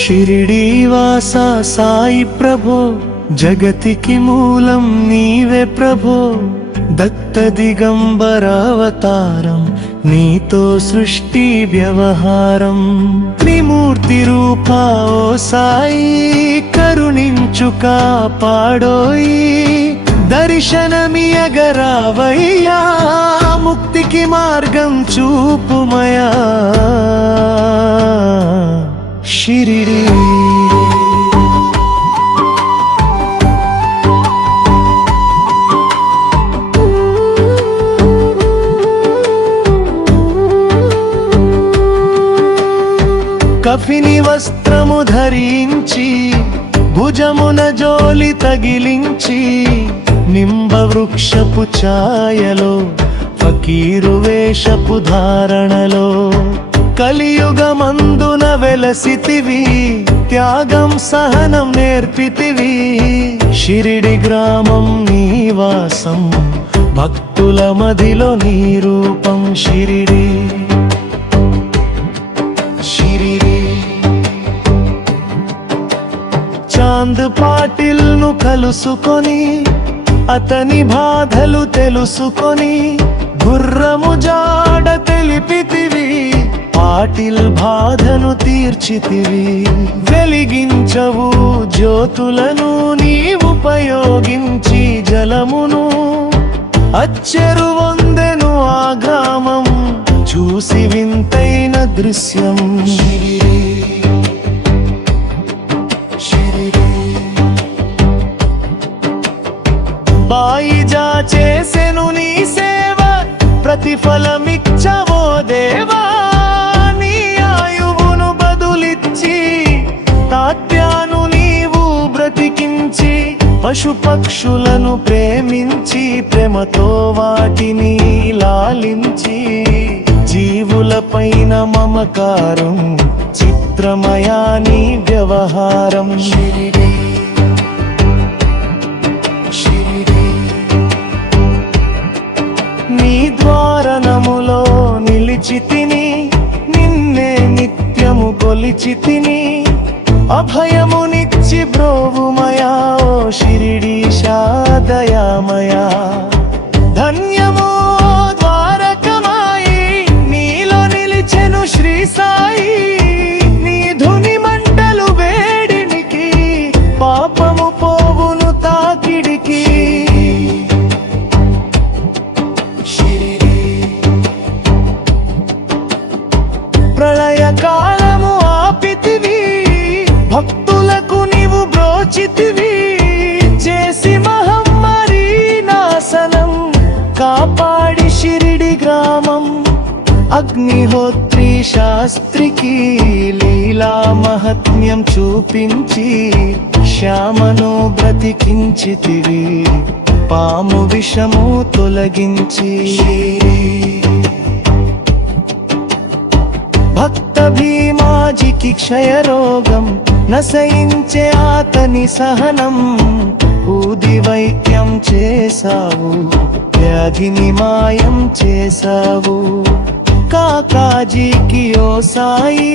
షిరిడీవాస సాయి ప్రభో, జగతికి మూలం నీవే ప్రభో. దత్త దిగంబరావతారం, నీతో సృష్టి వ్యవహారం. త్రిమూర్తి రూపా ఓ సాయి, కరుణించు కాపాడోయి. దర్శనమియగరావయ్యా, ముక్తికి మార్గం చూపుమయా. షిరిడీ కఫిని వస్త్రము ధరించి, భుజమున జోలి తగిలించి, నింబ వృక్షపు ఛాయలో, ఫకీరు వేషపు ధారణలో, కలియుగమందున వెలసితివి. త్యాగం సహనం నేర్పితివి. షిరిడి గ్రామం నీవాసం, భక్తుల మదిలో నీ రూపం. షిరిడి చాంద్ పాటిల్ ను కలుసుకొని, అతని బాధలు తెలుసుకొని, గుర్రము జాడ తెలిపితివి. పాటిల్ బాధను తీర్చితివి. వెలిగించవు జ్యోతులను నీవుపయోగించి, జలమును అచ్చెరు వందెను ఆ గ్రామం. చూసి వింతైన దృశ్యం. బాయిజా చేసెను నీ సేవ, ప్రతిఫలమిచ్చవో దేవా. నీ ఆయువును బదులిచ్చి, తాత్యాను నీవు బ్రతికించి, పశుపక్షులను ప్రేమించి, ప్రేమతో వాటిని లాలించి, జీవులపైన మమకారం, చిత్రమయా నీ వ్యవహారం. షిరిడి నీ ద్వారణములో నిలిచితిని, నిన్నే నిత్యము కొలిచితిని. అభయమునిచ్చి బ్రోవుమయా ఓ షిరిడీశా దయామయా. ధన్యమో ద్వారకమాయి, నీలో నిలిచెను శ్రీ సాయి. నీ ధుని మంటలు వేడినికి, పాపము పోవును తాకిడికి. ప్రళయ కాలము ఆపితివి, భక్తులకు నీవు బ్రోచితివి. చేసి మహమ్మారి నాశనం, కాపాడి షిరిడి గ్రామం. అగ్నిహోత్రి శాస్త్రికి లీలా మహత్మ్యం చూపించి, శ్యామను బ్రతికించితివి. పాము విషము తొలగించి, భక్త భీమాజికి క్షయరోగం నశయించే అతని సహనం. ఊది వైద్యం చేసావు, వ్యాధిని మాయం చేసావు. కాకాజీకి ఓ సాయి,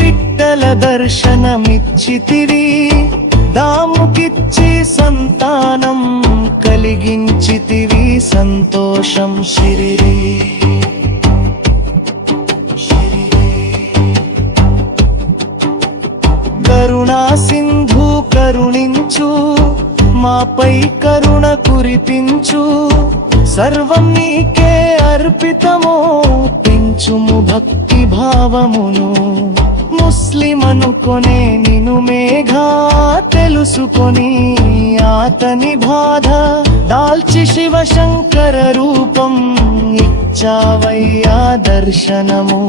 విఠ్ఠల దర్శనమిచ్చితివి. దాముకిచ్చి సంతానం కలిగించితివి సంతోషం. షిరిడి కరుణా సింధు కరుణించు, మాపై కరుణ కురిపించు. సర్వం నీకే అర్పితమో, పెంచుము భక్తి భావమును. ముస్లిం అనుకొనే నిను మేఘా, తెలుసుకొని అతని బాధ. దాల్చి శివ శంకర రూపం, ఇచ్చావయ్యా దర్శనము.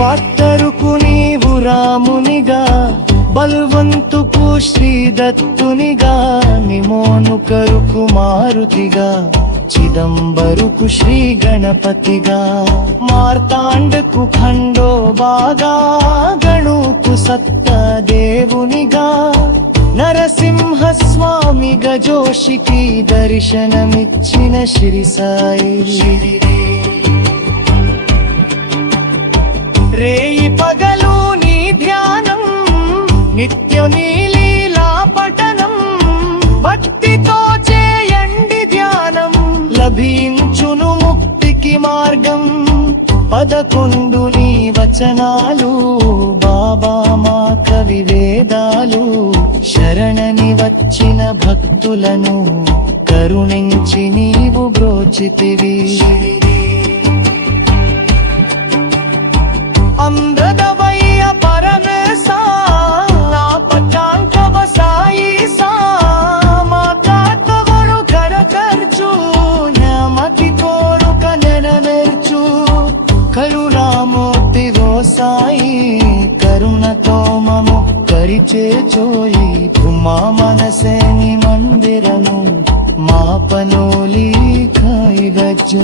పాత్తరుకు నీవు రామునిగా, బల్వంతుకు శ్రీదత్తునిగా. నిమోనుకరుకు మారుతిగా, చిదంబరుకు శ్రీ గణపతిగా. మార్తాండకు ఖండోబాగా, గణుకు సత్త దేవునిగా. నరసింహ స్వామి గజోషికి దర్శనమిచ్చిన శ్రీ సాయి. 11 నీ వచనాలు బాబా మా కవి వేదాలు శరణని వచ్చిన భక్తులను కరుణించి నీవు బ్రోచితివి అమృతమయ్య పరమేశ నా పటాంకవ సాయి సా మా కాతవరు కరకర్చు న్యామతి కోరుక నెరవేర్చు కరుణామూర్తి ఓ సాయి కరుణతో మము కరిచేచోయి మా మనసేని మందిరము మా పనోలి కాయిగజ్జు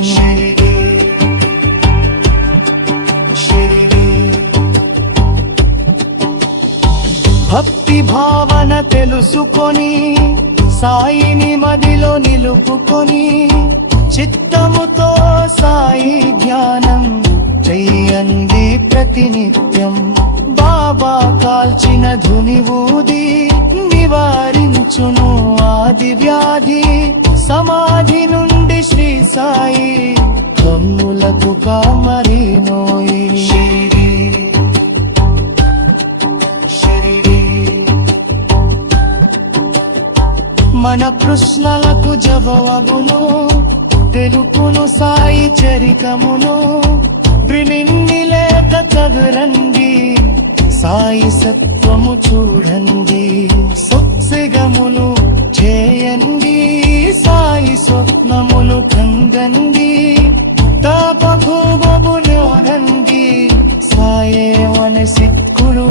భక్తి భావన తెలుసుకొని సాయిని మదిలో నిలుపుకొని చిత్తముతో సాయి జ్ఞానం చెయ్యండి ప్రతినిత్యం బాబా కాల్చిన ధుని ఊది నివారించును ఆది వ్యాధి సమాధి నుండి శ్రీ సాయి కమ్ములకు కామరి నోయి మన ప్రశ్నలకు జవాబును తెలుపును సాయి చరితమును వినిన్ని లేక చదురండి సాయి సత్వము చూడండి సత్సిగమును చేయండి సాయి స్వప్నమును కంగండి తాపభూమమును రండి సాయే మన సిక్కులు